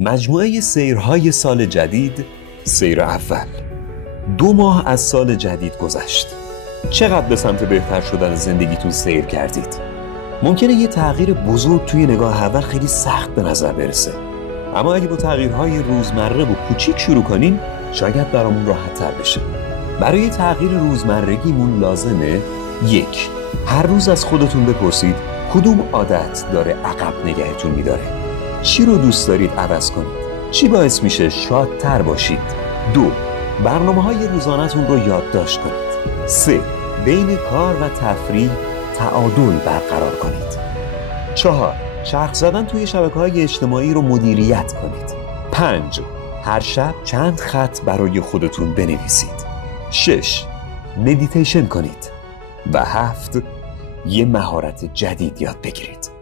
مجموعه سیرهای سال جدید. سیر اول. 2 ماه از سال جدید گذشت. چقدر به سمت بهتر شدن زندگیتون سیر کردید؟ ممکنه یه تغییر بزرگ توی نگاه اول خیلی سخت به نظر برسه، اما اگه با تغییرهای روزمره و کوچیک شروع کنیم شاید برامون راحت تر بشه. برای تغییر روزمرگیمون لازمه 1. هر روز از خودتون بپرسید کدوم عادت داره عقب نگهتون میداره؟ چی رو دوست دارید عوض کنید؟ چی باعث میشه شادتر باشید؟ 2. برنامه‌های روزانه‌تون رو یادداشت کنید. 3. بین کار و تفریح تعادل برقرار کنید. 4. چرخ زدن توی شبکه‌های اجتماعی رو مدیریت کنید. 5. هر شب چند خط برای خودتون بنویسید. 6. مدیتیشن کنید. و 7. یه مهارت جدید یاد بگیرید.